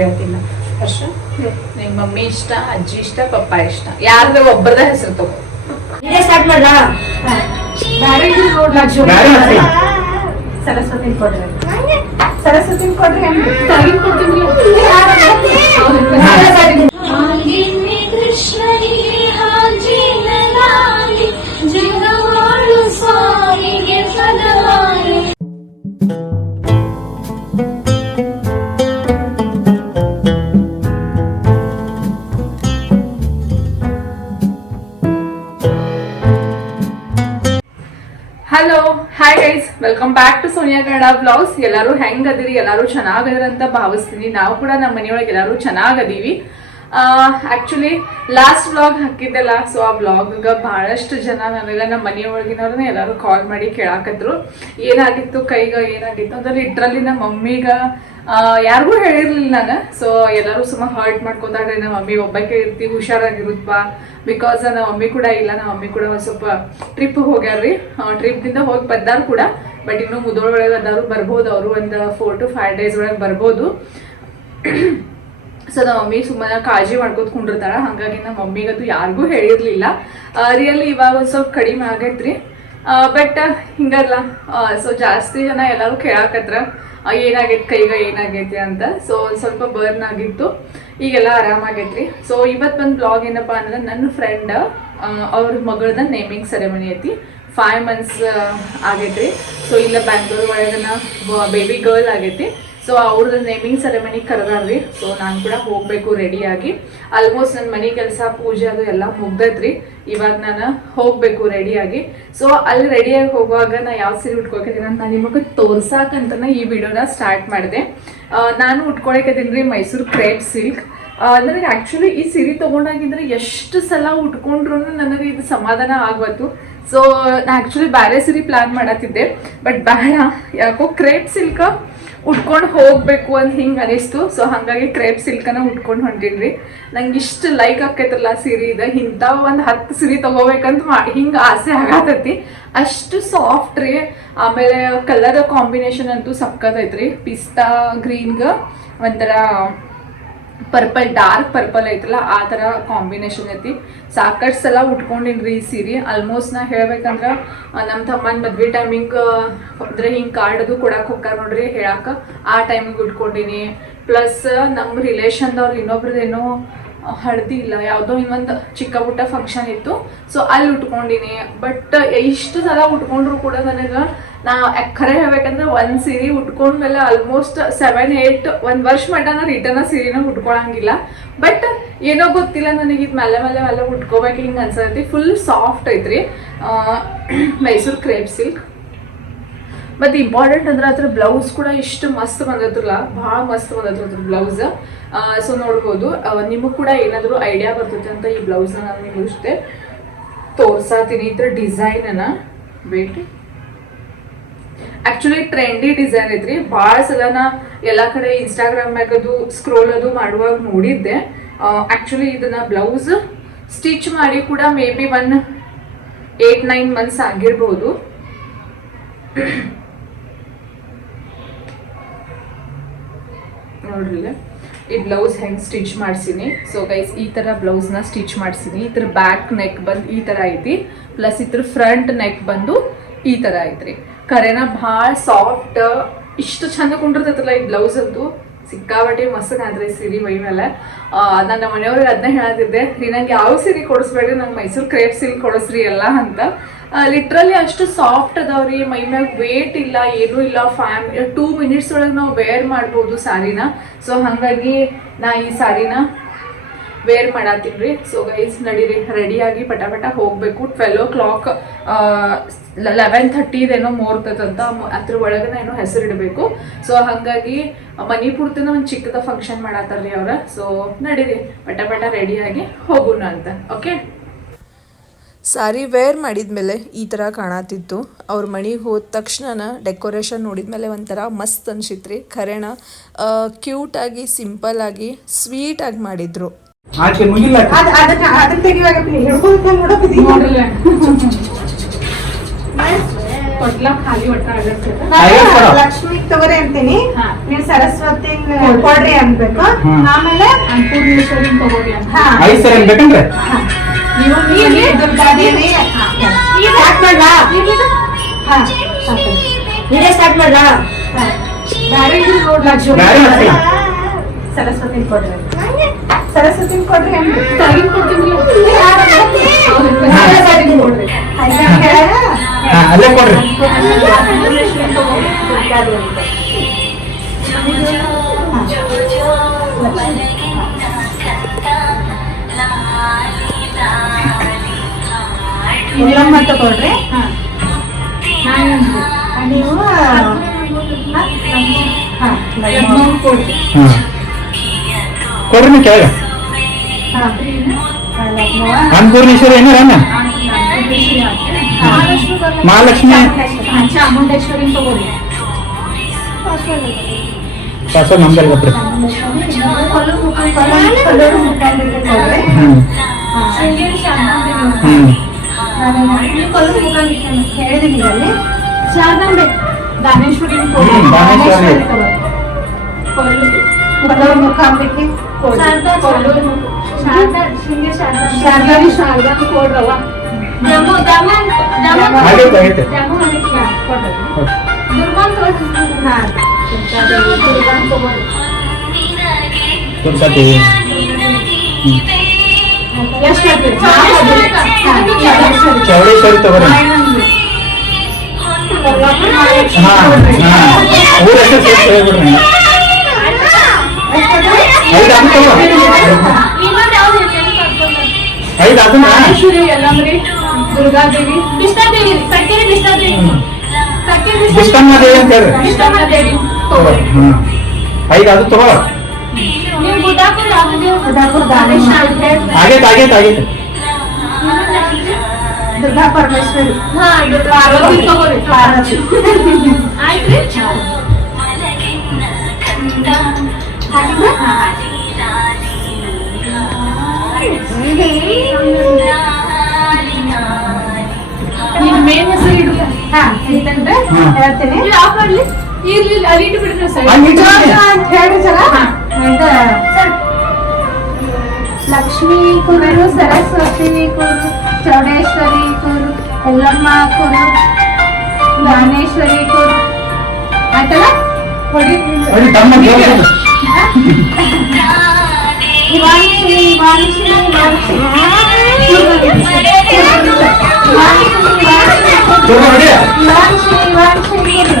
ಹೇಳ್ತಿಲ್ಲ ಹರ್ಷ. ನಿಮ್ ಮಮ್ಮಿ ಇಷ್ಟ, ಅಜ್ಜಿ ಇಷ್ಟ, ಪಪ್ಪ ಇಷ್ಟ, ಯಾರ್ದ ಒಬ್ಬರದ ಹೆಸರು ತಗೋ. ಸ್ಟಾರ್ಟ್ ಮಾಡ್ಲಾ? ಸರಸ್ವತಿ ಕೊಡ್ರಿ, ಸರಸ್ವತಿ ಕೊಡ್ರಿ ಕೊಡ್ತೀನಿ. Hello, hi guys, welcome back to Sonia Kannada blogs. ಎಲ್ಲರೂ ಹೆಂಗ್ ಅದಿರಿ? ಎಲ್ಲರೂ ಚೆನ್ನಾಗದಿರ ಅಂತ ಭಾವಿಸ್ತೀನಿ. ನಾವು ಕೂಡ ನಮ್ಮ ಮನೆಯೊಳಗೆ ಎಲ್ಲರೂ ಚೆನ್ನಾಗದೀವಿ. ಆಕ್ಚುಲಿ ಲಾಸ್ಟ್ ವ್ಲಾಗ್ ಹಾಕಿದ್ದೆಲ್ಲ, ಸೊ ಆ ವ್ಲಾಗ್ಗೆ ಬಹಳಷ್ಟು ಜನ ನಾವೆಲ್ಲ ನಮ್ಮ ಮನೆಯೊಳಗಿನವ್ರನ್ನ ಎಲ್ಲರೂ ಕಾಲ್ ಮಾಡಿ ಕೇಳಾಕತ್ರು ಏನಾಗಿತ್ತು ಕೈಗ, ಏನಾಗಿತ್ತು ಅಂತ. ಲಿಟ್ರಲಿ ನಮ್ಮ ಮಮ್ಮಿಗ ಯಾರಿಗೂ ಹೇಳಿರ್ಲಿಲ್ಲ ನಾನು. ಸೊ ಎಲ್ಲರೂ ಸುಮ್ಮ ಹರ್ಟ್ ಮಾಡ್ಕೊಂಡ್ರೆ ನಮ್ಮ ಮಮ್ಮಿ ಒಬ್ಬಕ್ಕೆ ಇರ್ತೀವಿ, ಹುಷಾರಾಗಿರುತ್ತಪ್ಪ. ಬಿಕಾಸ್ ನಮ್ಮ ಮಮ್ಮಿ ಕೂಡ ಇಲ್ಲ, ನಮ್ಮ ಮಮ್ಮಿ ಕೂಡ ಒಂದು ಸ್ವಲ್ಪ ಟ್ರಿಪ್ ಹೋಗ್ಯಾರ್ರಿ. ಟ್ರಿಪ್ದಿಂದ ಹೋಗಿ ಬಂದಾರು ಕೂಡ, ಬಟ್ ಇನ್ನೂ ಮುದೋಳೊಳಗೆ ಅದಾರು, ಬರ್ಬೋದು ಅವರು ಒಂದು 4 to 5 days ಒಳಗೆ ಬರ್ಬೋದು. ಸೊ ನಮ್ಮ ಮಮ್ಮಿ ಸುಮ್ಮನೆ ಕಾಳಜಿ ಮಾಡ್ಕೋತ ಕುಂಡಿರ್ತಾಳ, ಹಾಗಾಗಿ ನಮ್ಮ ಮಮ್ಮಿಗದು ಯಾರಿಗೂ ಹೇಳಿರ್ಲಿಲ್ಲ. ರಿಯಲಿ ಇವಾಗ ಒಂದು ಸ್ವಲ್ಪ ಕಡಿಮೆ ಆಗೈತ್ರಿ. ಬಟ್ ಹಿಂಗಲ್ಲ, ಸೊ ಜಾಸ್ತಿ ಜನ ಎಲ್ಲರೂ ಕೇಳಾಕತ್ರ ಏನಾಗೈತಿ ಕೈಗ, ಏನಾಗೈತಿ ಅಂತ. ಸೊ ಒಂದು ಸ್ವಲ್ಪ ಬರ್ನ್ ಆಗಿತ್ತು, ಈಗೆಲ್ಲ ಆರಾಮಾಗೈತ್ರಿ. ಸೊ ಇವತ್ತು ಒಂದು ಬ್ಲಾಗ್ ಏನಪ್ಪ ಅಂದ್ರೆ, ನನ್ನ ಫ್ರೆಂಡ್ ಅವ್ರ ಮಗಳದ ನೇಮಿಂಗ್ ಸೆರೆಮನಿ ಐತಿ. 5 months ಆಗೈತ್ರಿ. ಸೊ ಇಲ್ಲ ಬ್ಯಾಂಗ್ಳೂರ್ ಒಳಗನ ಬೇಬಿ ಗರ್ಲ್ ಆಗೈತಿ. ಸೊ ಅವ್ರದ್ದು ನೇಮಿಂಗ್ ಸೆರೆಮನಿ ಕರೆದಾರ್ರಿ. ಸೊ ನಾನು ಕೂಡ ಹೋಗಬೇಕು ರೆಡಿಯಾಗಿ. ಆಲ್ಮೋಸ್ಟ್ ನನ್ನ ಮನೆ ಕೆಲಸ, ಪೂಜೆ ಅದು ಎಲ್ಲ ಮುಗ್ದೈತ್ರಿ. ಇವಾಗ ನಾನು ಹೋಗಬೇಕು ರೆಡಿಯಾಗಿ. ಸೊ ಅಲ್ಲಿ ರೆಡಿಯಾಗಿ ಹೋಗುವಾಗ ನಾ ಯಾವ ಸೀರೆ ಉಟ್ಕೊಳ್ತಿದ್ದೀನಿ ಅಂತ ನಾನು ನಿಮಗೆ ತೋರ್ಸಾಕಂತನ ಈ ವಿಡಿಯೋನ ಸ್ಟಾರ್ಟ್ ಮಾಡಿದೆ. ನಾನು ಉಟ್ಕೊಳಕತ್ತೀನಿ ರೀ ಮೈಸೂರು ಕ್ರೇಪ್ ಸಿಲ್ಕ್. ನನಗೆ ಆ್ಯಕ್ಚುಲಿ ಈ ಸೀರೆ ತೊಗೊಂಡಾಗಿದ್ರೆ ಎಷ್ಟು ಸಲ ಉಟ್ಕೊಂಡ್ರು ನನಗೆ ಇದು ಸಮಾಧಾನ ಆಗ್ಬತ್ತು. ಸೊ ನಾ ಆ್ಯಕ್ಚುಲಿ ಬೇರೆ ಸೀರೆ ಪ್ಲ್ಯಾನ್ ಮಾಡತ್ತಿದ್ದೆ, ಬಟ್ ಬೇಡ, ಯಾಕೋ ಕ್ರೇಪ್ ಸಿಲ್ಕ ಉಟ್ಕೊಂಡು ಹೋಗಬೇಕು ಅಂತ ಹಿಂಗೆ ಅನಿಸ್ತು. ಸೊ ಹಾಗಾಗಿ ಕ್ರೇಪ್ ಸಿಲ್ಕನ ಉಟ್ಕೊಂಡು ಹೊಂಟೀನಿ. ನಂಗೆ ಇಷ್ಟು ಲೈಕ್ ಆಕೈತಲ್ಲ ಸೀರೆ ಇದೆ, ಇಂಥ ಒಂದು 10 ಸೀರೆ ತೊಗೋಬೇಕಂತ ಹಿಂಗೆ ಆಸೆ ಆಗತೈತಿ. ಅಷ್ಟು ಸಾಫ್ಟ್ ರೀ. ಆಮೇಲೆ ಕಲರ್ ಕಾಂಬಿನೇಷನ್ ಅಂತೂ ಸಕ್ಕತ್ತೈತ್ರಿ. ಪಿಸ್ತಾ ಗ್ರೀನ್ಗೆ ಒಂಥರ ಪರ್ಪಲ್, ಡಾರ್ಕ್ ಪರ್ಪಲ್ ಐತಲ್ಲ, ಆ ಥರ ಕಾಂಬಿನೇಷನ್ ಐತಿ. ಸಾಕಷ್ಟು ಸಲ ಉಟ್ಕೊಂಡಿನ್ರಿ ಈ ಸೀರೆ. ಆಲ್ಮೋಸ್ಟ್ ನಾ ಹೇಳ್ಬೇಕಂದ್ರೆ ನಮ್ಮ ತಮ್ಮನ ಮದ್ವೆ ಟೈಮಿಂಗ್ ಅಂದ್ರೆ ಹಿಂಗೆ ಕಾರ್ಡ್ ಅದು ಕೊಡಕ್ಕೆ ಹೋಗ್ತಾರೆ ನೋಡ್ರಿ ಹೇಳಕ್ಕೆ, ಆ ಟೈಮಿಗೆ ಉಟ್ಕೊಂಡಿನಿ. ಪ್ಲಸ್ ನಮ್ಮ ರಿಲೇಷನ್ದವ್ರು ಇನ್ನೊಬ್ರದ್ದೇನೋ ಹಳದಿ ಇಲ್ಲ, ಯಾವುದೋ ಇನ್ನೊಂದು ಚಿಕ್ಕ ಪುಟ್ಟ ಫಂಕ್ಷನ್ ಇತ್ತು. ಸೊ ಅಲ್ಲಿ ಉಟ್ಕೊಂಡಿನಿ. ಬಟ್ ಇಷ್ಟು ಸಲ ಉಟ್ಕೊಂಡ್ರು ಕೂಡ ನನಗೆ, ನಾ ಖರೆ ಹೇಳ್ಬೇಕಂದ್ರೆ ಒಂದು ಸೀರೆ ಉಟ್ಕೊಂಡ್ಮೇಲೆ ಆಲ್ಮೋಸ್ಟ್ 7-8 1 ವರ್ಷ ಮಟ್ಟ ನಾ ರಿಟರ್ನ್ ಆ ಸೀರೆನ ಉಟ್ಕೊಳಂಗಿಲ್ಲ. ಬಟ್ ಏನೋ ಗೊತ್ತಿಲ್ಲ, ನನಗೆ ಇದು ಮೇಲೆ ಮೇಲೆ ಮೇಲೆ ಉಟ್ಕೋಬೇಕು ಹಿಂಗೆ ಅನ್ಸತಿ. ಫುಲ್ ಸಾಫ್ಟ್ ಐತ್ರಿ ಮೈಸೂರು ಕ್ರೇಪ್ ಸಿಲ್ಕ್. ಮತ್ತು ಇಂಪಾರ್ಟೆಂಟ್ ಅಂದ್ರೆ ಅದ್ರ ಬ್ಲೌಸ್ ಕೂಡ ಇಷ್ಟು ಮಸ್ತ್ ಬಂದತ್ರಲ್ಲ, ಭಾಳ ಮಸ್ತ್ ಬಂದತ್ರ ಅದ್ರ ಬ್ಲೌಸ್. ಸೊ ನೋಡ್ಬೋದು. ನಿಮಗೂ ಕೂಡ ಏನಾದರೂ ಐಡಿಯಾ ಬರ್ತೈತೆ ಅಂತ ಈ ಬ್ಲೌಸ್ನ ನಾನು ನಿಮಗೆ ಇಷ್ಟೇ ತೋರ್ಸಾತೀನಿ. ಇದ್ರ ಡಿಸೈನನ್ನು ವೇಟ್, ಆ್ಯಕ್ಚುಲಿ ಟ್ರೆಂಡಿ ಡಿಸೈನ್ ಐತ್ರಿ. ಭಾಳ ಸಲ ನಾ ಎಲ್ಲ ಕಡೆ ಇನ್ಸ್ಟಾಗ್ರಾಮ್ಯಾಗ ಅದು ಸ್ಕ್ರೋಲ್ ಅದು ಮಾಡುವಾಗ ನೋಡಿದ್ದೆ. ಆ್ಯಕ್ಚುಲಿ ಇದನ್ನ ಬ್ಲೌಸ್ ಸ್ಟಿಚ್ ಮಾಡಿ ಕೂಡ ಮೇ ಬಿ 8-9 months ಆಗಿರ್ಬೋದು. ನೋಡ್ರಿ ಈ ಬ್ಲೌಸ್ ಹೆಂಗೆ ಸ್ಟಿಚ್ ಮಾಡ್ಸೀನಿ. ಸೊ ಗೈಸ್ ಈ ಥರ ಬ್ಲೌಸ್ನ ಸ್ಟಿಚ್ ಮಾಡ್ಸೀನಿ. ಇದ್ರ ಬ್ಯಾಕ್ ನೆಕ್ ಬಂದು ಈ ಥರ ಐತಿ, ಪ್ಲಸ್ ಇದ್ರ ಫ್ರಂಟ್ ನೆಕ್ ಬಂದು ಈ ಥರ ಐತ್ರಿ. ಕರೆನ ಭಾಳ ಸಾಫ್ಟ್, ಇಷ್ಟು ಚಂದ ಕುಂಡಿರ್ತೈತಲ್ಲ ಈ ಬ್ಲೌಸ್ ಅಂತೂ ಸಿಕ್ಕಾಬಟ್ಟೆ ಮಸ್ತ್ ಕಾಣ್ರಿ ಸೀರೆ ಮೈ ಮೇಲೆ. ನಾನು ನಮ್ಮ ಮನೆಯವ್ರಿಗೆ ಅದನ್ನ ಹೇಳತ್ತಿದ್ದೆ ರೀ, ನಂಗೆ ಯಾವ ಸೀರೆ ಕೊಡಿಸ್ಬೇಡ್ರಿ, ನಂಗೆ ಮೈಸೂರು ಕ್ರೇಪ್ ಸಿಲ್ಕ್ ಕೊಡಿಸ್ರಿ ಎಲ್ಲ ಅಂತ. ಲಿಟ್ರಲಿ ಅಷ್ಟು ಸಾಫ್ಟ್ ಅದಾವ್ರಿ, ಮೈ ಮ್ಯಾಗ ವೇಟ್ ಇಲ್ಲ, ಏನೂ ಇಲ್ಲ. 2 minutes ಒಳಗೆ ನಾವು ವೇರ್ ಮಾಡ್ಬೋದು ಸಾರಿನ. ಸೊ ಹಾಗಾಗಿ ನಾ ಈ ಸಾರಿನ ವೇರ್ ಮಾಡತ್ತೀನಿ ರೀ. ಸೊ ಗೈಸ್ ನಡೀರಿ, ರೆಡಿಯಾಗಿ ಪಟ ಹೋಗಬೇಕು. 12 o'clock 11:30 ಏನೋ ಮುಹೂರ್ತದಂತ, ಅದ್ರ ಒಳಗನ ಏನೋ ಹೆಸರಿಡಬೇಕು. ಸೊ ಹಾಗಾಗಿ ಮನಿ ಪೂರ್ತಿನ ಒಂದು ಚಿಕ್ಕದ ಫಂಕ್ಷನ್ ಮಾಡತ್ತಾರ್ರಿ ಅವ್ರ. ಸೊ ನಡೀರಿ ಪಟ ರೆಡಿಯಾಗಿ ಹೋಗೋಣ ಅಂತ. ಓಕೆ, ಸಾರಿ ವೇರ್ ಮಾಡಿದ್ಮೇಲೆ ಈ ಥರ ಕಾಣತಿತ್ತು. ಅವ್ರ ಮನೆಗೆ ಹೋದ ತಕ್ಷಣ ಡೆಕೋರೇಷನ್ ನೋಡಿದ್ಮೇಲೆ ಒಂಥರ ಮಸ್ತ್ ಅನ್ಸಿತ್ರಿ. ಖರೇನ ಕ್ಯೂಟಾಗಿ, ಸಿಂಪಲ್ಲಾಗಿ, ಸ್ವೀಟಾಗಿ ಮಾಡಿದ್ರು. ಕೊಡ್ಲಾ ಖಾಲಿ ಒಟ್ಟ ಆಗತ್ತೆ. ನಾನು ಲಕ್ಷ್ಮಿ ತಗೋರಿ ಅಂತೀನಿ, ಹಾ. ನೀವು ಸರಸ್ವತಿ ಕೊಡ್ರಿ ಅನ್ಬೇಕು. ಆಮೇಲೆ ಅನ್ನಪೂರ್ಣೇಶ್ವರಿ ತಗೋರಿ ಅಂತ. ಹಾ. 5 ಸರಿ ಅನ್ಬೇಕಂದ್ರೆ ನೀವು ದುರ್ಗಾದೇವಿ ಸ್ಟಾರ್ಟ್ ಮಾಡ್ಲಾ? ಹಾ ಸಾಕು. ನೀವೇ ಸ್ಟಾರ್ಟ್ ಮಾಡ್ಲಾ? ಬ್ಯಾರೆ ನೋಡ್ ಲಕ್ಷ್ಮಿ ಬ್ಯಾರೆ ಹಾಕ್ತೀನಿ. ಸರಸ್ವತಿ ಕೊಡ್ರಿ, ಸರಸ್ವತಿ ಕೊಡ್ರಿ ಅನ್ಬೇಕು. ತಾಯಿಗ್ ಕೊಡ್ತೀನಿ. ಸರಸ್ವತಿ ಕೊಡ್ರಿ. ಆಯ್ತಾ ಹೇಳ? ಅಲ್ಲೇ ಕೊಡ್ರಿ. ಅನ್ನಪೂರ್ಣೇಶ್ವರಿ ತಗೋರಿ. ದುರ್ಗಾದೇವಿ ಎಲ್ಲಮ್ಮ ತಗೊಳ್ರಿ. ನೀವು ಲಕ್ಷ್ಮಣ್ ಕೊಡ್ರಿ. ಕೊಡ್ರಿ ನೀವು ಕೆಳಗೆ. ಅನ್ನಪೂರ್ಣೇಶ್ವರಿ ಏನಾರ ಅಣ್ಣ ಮಹಾಲಕ್ಷ್ಮಿ ಚಾಮುಂಡೇಶ್ವರಿ ತಗೋರಿ. ಪಾಸ್ವರ್ಡ್ ನಮ್ದಲ್ಲಿ ಗೊತ್ತ್ರಿ. ಹೇಳಿದೀನಿ ಶಾರದಾಂಬೆ ದಾನೇಶ್ವರಿ ದಾನೇಶ್ವರಿ. ಮುಖಾಂಬಿಕೆ ಶಾರದಾಂಬೆ ಶಾರದಾ ಕೊಡ್ರವ. ಆಗೈತೆ ಆಗೈತೆ. ದುರ್ಗಾದೇವಿ. ಚೌಡೇಶ್ವರಿ ತಗೋರಿ. ಊರ ಹೆಸರು ಸೇರ್ಸಿ ಹೇಳ್ಬಿಡ್ರಿ. 5 ಆಗುತ್ತೆ. 5 ಅದನ್ನ ದಾನೇಶ್ವರಿ ಎಲ್ಲಂದ್ರಿ ದುರ್ಗಾದೇವಿ ಕೃಷ್ಣಮ್ಮದೇವಿ ಅಂತ ಹೇಳ್ರಿ. ಕೃಷ್ಣಮ್ಮದೇವಿ ತಗೋರಿ. 5 ಅದು ತಗೋ. ಆಗೈತೆ ಆಗೈತೆ ಆಗೈತೆ. ದುರ್ಗಾ ಪರಮೇಶ್ವರಿ ಪಾರ್ವತಿ ತಗೋರಿ. ಪಾರ್ವತಿ ನಿಮ್ ಮೇನ್ ಹೆಸರು ಇಡ್ರಿ. ಹಾ ಇದನ್ರಿ ಹೇಳ್ತೀನಿ. ಇರ್ಲಿ ಅಲ್ಲಿ ಇಟ್ಬಿಡ್ರಿ ಸರ್. ಅಂತ ಹೇಳ್ರಿ ಜನ. ಇದು ಲಕ್ಷ್ಮೀ ಕುರು, ಸರಸ್ವತಿ ಕುರು, ಚೌಡೇಶ್ವರಿ ಕುರು, ಎಲ್ಲಮ್ಮ ಕುರು, ದಾನೇಶ್ವರಿ ಕುರು. ಆಯ್ತಲ್ಲ? ಅಲ್ಲಿ ತಮ್ಮ ದೇವ್ರು. ಇವಾಂಶಿ ಇವಾಂಶಿ ಇವಾಂಶಿ ದುರ್ಗಾ ನೋಡಿ. ಇವಾಂಶಿ ಇವಾಂಶಿ ಕುರು.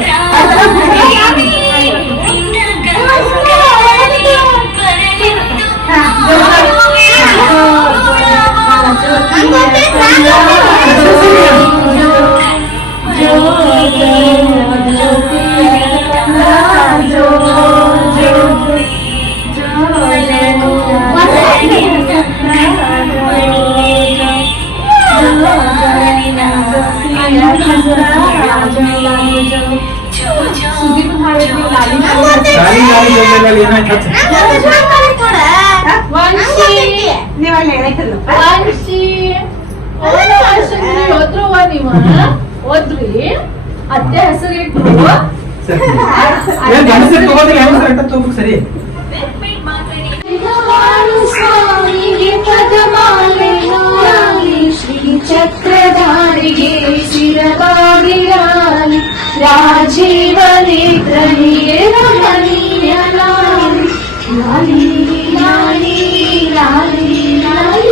ಗಾಳಿ ಗಾಳಿ ಜೊತೆಲಿ ಏನಾಯ್ತು ಹಚ್ಚ. ನೀವಲ್ಲಿ ಹೇಳಕ್ಕಿಲ್ಲ. ಓದ್ರಿ ಅತ್ತೆ ಹೆಸರು ಇಟ್ರು. ಏನ್ ಗಂಡಸರು ತಗೋದಿಲ್ಲ ಹೆಂಗಸರು ಅಟ್ಟ ತಗೋಬೇಕು ಸರಿ. ಚಕ್ರಧಾರಿಗೆ ಶಿರಬಾಗಿರಾಲಿ ರಾಜೀವನೇತ್ರನಿಗೆ ರಮಣೀಯ ಲಾಲಿ ಲಾಲಿ ಲಾಲಿ ಲಾಲಿ ಲಾಲಿ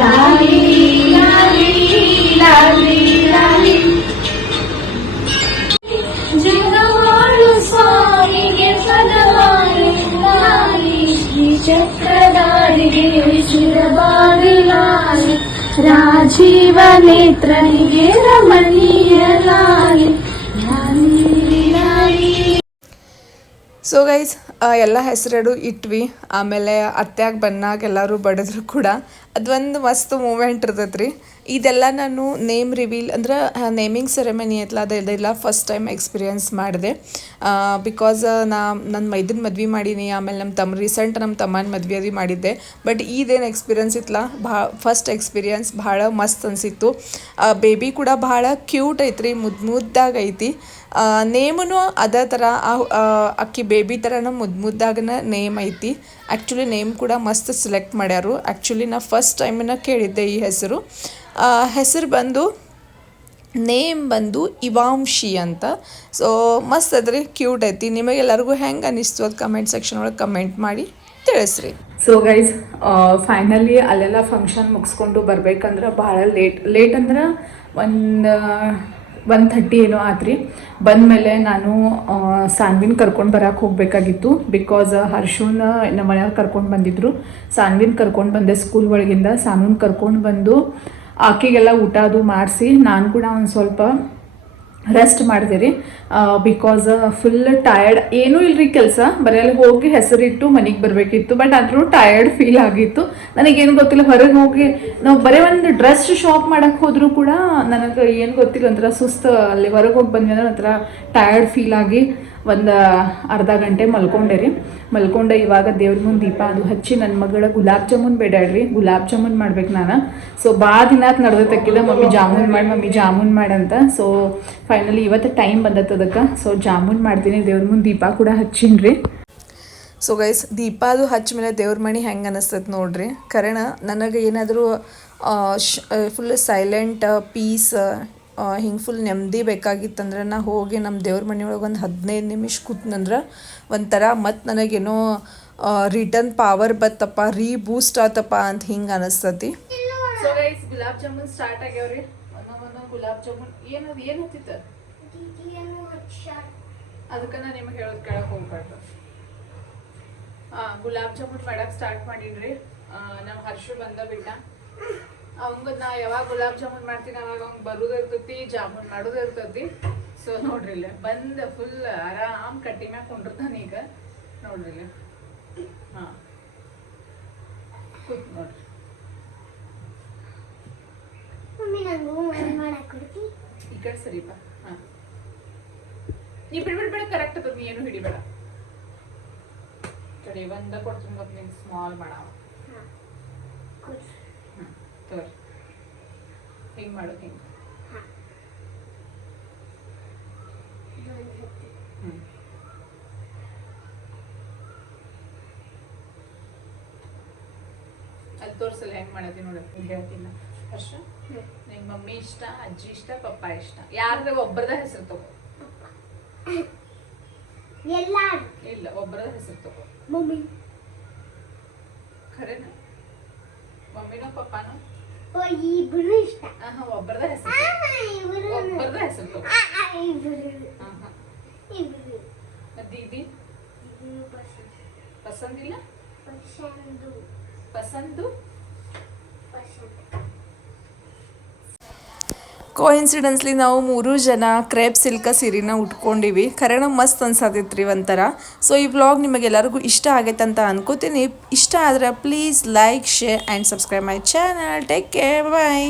ಲಾಲಿ ಲಾಲಿ ಲಾಲಿ ಲಾಲಿ ಜಗವಾಳು ಸ್ವಾಮಿಗೆ ಪದವಾಳಿ ಲಾಲಿ ಶ್ರೀ ಚಕ್ರಧಾರಿಗೆ ಶಿರಬಾಗಿರಾಲಿ ರಾಜೀವ ನೇತ್ರನಿಗೆ ರಮಣೀಯ ಲಾಲಿ ಲಾಲಿ ಲಾಲಿ. ಸೊ ಗೈಸ್ ಎಲ್ಲ ಹೆಸರೆಡು ಇಟ್ವಿ. ಆಮೇಲೆ ಅತ್ಯಾಗ ಬಂದಾಗ ಎಲ್ಲರೂ ಬಡಿದ್ರು ಕೂಡ ಅದೊಂದು ಮಸ್ತ್ ಮೂಮೆಂಟ್ ಇರ್ತೈತೆ ರೀ. ಇದೆಲ್ಲ ನಾನು ನೇಮ್ ರಿವೀಲ್ ಅಂದ್ರೆ ನೇಮಿಂಗ್ ಸೆರೆಮನಿ ಐತಲ್ಲ ಅದೆಲ್ಲ ಫಸ್ಟ್ ಟೈಮ್ ಎಕ್ಸ್ಪೀರಿಯನ್ಸ್ ಮಾಡಿದೆ ಬಿಕಾಸ್ ನನ್ನ ಮೈದನ ಮದ್ವೆ ಮಾಡೀನಿ, ಆಮೇಲೆ ನಮ್ಮ ತಮ್ಮನ ಮದ್ವೆ ಅದು ಮಾಡಿದ್ದೆ. ಬಟ್ ಇದೇನು ಎಕ್ಸ್ಪೀರಿಯನ್ಸ್ ಇತ್ತಲ್ಲ ಫಸ್ಟ್ ಎಕ್ಸ್ಪೀರಿಯನ್ಸ್ ಭಾಳ ಮಸ್ತ್ ಅನಿಸಿತ್ತು. ಬೇಬಿ ಕೂಡ ಭಾಳ ಕ್ಯೂಟ್ ಐತ್ರಿ, ಮುದ್ದಾಗಿ ಐತಿ. ನೇಮೂ ಅದೇ ಥರ ಅಕ್ಕಿ ಬೇಬಿ ಥರನ ಮುದ್ದಾಗನ ನೇಮ್ ಐತಿ. ಆ್ಯಕ್ಚುಲಿ ನೇಮ್ ಕೂಡ ಮಸ್ತ್ ಸೆಲೆಕ್ಟ್ ಮಾಡ್ಯಾರು. ಆ್ಯಕ್ಚುಲಿ ನಾ ಫಸ್ಟ್ ಟೈಮನ್ನ ಕೇಳಿದ್ದೆ ಈ ಹೆಸರು. ಹೆಸರು ಬಂದು ನೇಮ್ ಬಂದು ಇವಾಂಶಿ ಅಂತ. ಸೊ ಮಸ್ತ್ ಅದ್ರಿ, ಕ್ಯೂಟ್ ಐತಿ. ನಿಮಗೆಲ್ಲರಿಗೂ ಹೆಂಗೆ ಅನ್ನಿಸ್ತು ಅದು ಕಮೆಂಟ್ ಸೆಕ್ಷನ್ ಒಳಗೆ ಕಮೆಂಟ್ ಮಾಡಿ ತಿಳಿಸ್ರಿ. ಸೊ ಗೈಸ್ ಫೈನಲಿ ಅಲ್ಲೆಲ್ಲ ಫಂಕ್ಷನ್ ಮುಗಿಸ್ಕೊಂಡು ಬರ್ಬೇಕಂದ್ರೆ ಭಾಳ ಲೇಟ್ ಅಂದ್ರೆ 1:30 ಏನೋ ಆತ್ರಿ. ಬಂದಮೇಲೆ ನಾನು ಸಾನ್ವಿನ್ ಕರ್ಕೊಂಡು ಬರೋಕೆ ಹೋಗಬೇಕಾಗಿತ್ತು. ಬಿಕಾಸ್ ಹರ್ಷೂನ ನಮ್ಮ ಮನೆಯವ್ರು ಕರ್ಕೊಂಡು ಬಂದಿದ್ರು. ಸಾನ್ವಿನ್ ಕರ್ಕೊಂಡು ಬಂದೆ ಸ್ಕೂಲ್ ಒಳಗಿಂದ. ಸಾನ್ವಿನ್ ಕರ್ಕೊಂಡು ಬಂದು ಆಕೆಗೆಲ್ಲ ಊಟ ಅದು ಮಾಡಿಸಿ ನಾನು ಕೂಡ ಒಂದು ಸ್ವಲ್ಪ ರೆಸ್ಟ್ ಮಾಡಿದೆ ರೀ. ಬಿಕಾಸ್ ಫುಲ್ ಟಯರ್ಡ್, ಏನೂ ಇಲ್ಲರಿ ಕೆಲಸ, ಬರೀ ಅಲ್ಲಿ ಹೋಗಿ ಹೆಸರಿಟ್ಟು ಮನೆಗೆ ಬರಬೇಕಿತ್ತು. ಬಟ್ ಆದರೂ ಟಯರ್ಡ್ ಫೀಲ್ ಆಗಿತ್ತು. ನನಗೇನು ಗೊತ್ತಿಲ್ಲ, ಹೊರಗೆ ಹೋಗಿ ನಾವು ಬರೀ ಒಂದು ಡ್ರೆಸ್ ಶಾಪ್ ಮಾಡೋಕ್ಕೆ ಹೋದರೂ ಕೂಡ ನನಗೆ ಏನು ಗೊತ್ತಿಲ್ಲ, ಒಂಥರ ಸುಸ್ತು. ಅಲ್ಲಿ ಹೊರಗೆ ಹೋಗಿ ಬಂದ್ವಿ ಅಂದ್ರೆ ಒಂಥರ ಟಯರ್ಡ್ ಫೀಲ್ ಆಗಿ ಒಂದು ಅರ್ಧ ಗಂಟೆ ಮಲ್ಕೊಂಡೆ. ಇವಾಗ ದೇವ್ರ ಮುಂದೆ ದೀಪ ಅದು ಹಚ್ಚಿ ನನ್ನ ಮಗಳ ಗುಲಾಬ್ ಜಾಮೂನ್ ಬೇಡಾಡ್ರಿ, ಗುಲಾಬ್ ಜಾಮೂನ್ ಮಾಡ್ಬೇಕು ನಾನು. ಸೊ ಭಾಳ ದಿನ ನಡೆದಕ್ಕಿದ ಮಮ್ಮಿ ಜಾಮೂನ್ ಮಾಡಂತ. ಸೊ ಫೈನಲಿ ಇವತ್ತು ಟೈಮ್ ಬಂದತ್ತದಕ್ಕೆ. ಸೊ ಜಾಮೂನ್ ಮಾಡ್ತೀನಿ, ದೇವ್ರ ಮುಂದೆ ದೀಪ ಕೂಡ ಹಚ್ಚಿನ್ರಿ. ಸೊ ಗೈಸ್, ದೀಪ ಅದು ಹಚ್ಚ ಮೇಲೆ ದೇವ್ರ ಮನೆ ಹೆಂಗೆ ಅನ್ನಿಸ್ತೈತೆ ನೋಡ್ರಿ. ಕಾರಣ ನನಗೆ ಏನಾದರೂ ಫುಲ್ ಸೈಲೆಂಟ್ ಪೀಸ್ ಹಿಂಗೆ ಫುಲ್ ನೆಮ್ಮದಿ ಬೇಕಾಗಿತ್ತಂದ್ರೆ ನಾ ಹೋಗಿ ನಮ್ಮ ದೇವ್ರ ಮನೆಯೊಳಗೆ ಒಂದು 15 ನಿಮಿಷ ಕೂತ್ನಂದ್ರೆ ಒಂಥರ ಮತ್ತು ನನಗೇನೋ ರಿಟರ್ನ್ ಪವರ್ ಬತ್ತಪ್ಪ, ರೀಬೂಸ್ಟ್ ಆತಪ್ಪ ಅಂತ ಹಿಂಗೆ ಅನಿಸ್ತತಿ. So guys, gulab jamun start ಆಗ್ಯಾವ್ರಿ. ಒಂದೊಂದು ಗುಲಾಬ್ ಜಾಮೂನ್ ಏನು ಹತ್ತಿತ್ತ ಅದಕ್ಕೆ ನಾನು ನಿಮಗೆ ಹೇಳೋದು ಕೇಳಕ್ಕೆ ಹೋಗ್ಬಾರ್ದು. ಗುಲಾಬ್ ಜಾಮೂನ್ ಮಾಡಕ್ಕೆ ಸ್ಟಾರ್ಟ್ ಮಾಡೀನ್ರಿ. ನಮ್ಮ ಹರ್ಷು ಬಂದ ಬಿಟ್ಟ. ಅವಂಗ ನಾ ಯಾವಾಗ ಗುಲಾಬ್ ಜಾಮೂನ್ ಮಾಡ್ತೀನಿ ಅವಾಗ ಅವ್ನು ಬರೋದು ಇರ್ತೈತಿ, ಜಾಮೂನ್ ಮಾಡೋದು ಇರ್ತೈತಿ. ಸೊ ನೋಡ್ರಿ ಇಲ್ಲ ಬಂದು ಫುಲ್ ಆರಾಮ್ ಕಟ್ಟಿ ಮ್ಯಾಗ ಕೊಂಡಿರ್ತಾನೆ ಈಗ. ನೋಡ್ರಿ ಇಲ್ಲ, ಹಾಂ ಕೂತ್ ನೋಡ್ರಿ. ಈ ಕಡೆ ಸರಿಪ. ಹಾಂ, ನೀ ಬಿಡ್ಬೇಡ, ಕರೆಕ್ಟ್ ಅದ, ನೀ ಏನು ಹಿಡಿಬೇಡ. ಕಡೆ ಒಂದ ಕೊಡ್ತೀನಿ ಗೊತ್ತು ನಿಂಗೆ, ಸ್ಮಾಲ್ ಮಾಡವ. ತೋರಿ ಹಿಂಗೆ ಮಾಡೋದು, ಹಿಂಗೆ. ಅದು ತೋರಿಸಲ್ಲ ಹೆಂಗೆ ಮಾಡತ್ತಿ ನೋಡಿ, ಹೇಳ್ತೀನಿ ಅಷ್ಟ. ನಿಂಗೆ ಮಮ್ಮಿ ಇಷ್ಟ, ಅಜ್ಜಿ ಇಷ್ಟ, ಪಪ್ಪ ಇಷ್ಟ, ಯಾರ್ದ ಒಬ್ಬರದ ಹೆಸರು ತಗೋ. ಇಲ್ಲ, ಒಬ್ಬರದ ಹೆಸರು ತಗೋ. ಮಮ್ಮಿ ಖರೇನಾ? ಮಮ್ಮಿನೋ ಪಪ್ಪಾನೋ? ಇಬ್ರು ಇಷ್ಟ. ಒಬ್ಬರದ ಹೆಸರು, ಒಬ್ಬರದ ಹೆಸರು ತಗೋ. ದೀದಿ ಪಸಂದಿಲ್ಲ, ಪಸಂದು. ಕೋಇನ್ಸಿಡೆನ್ಸ್ಲಿ ನಾವು 3 ಜನ ಕ್ರೇಪ್ ಸಿಲ್ಕ ಸೀರೆನ ಉಟ್ಕೊಂಡಿವಿ. ಖರೇನ ಮಸ್ತ್ ಅನ್ಸತೈತ್ರಿ ಒಂಥರ. ಸೊ ಈ ವ್ಲಾಗ್ ನಿಮಗೆಲ್ಲರಿಗೂ ಇಷ್ಟ ಆಗೈತೆ ಅಂತ ಅನ್ಕೋತೀನಿ. ಇಷ್ಟ ಆದರೆ please like, share and subscribe my channel. Take care, bye.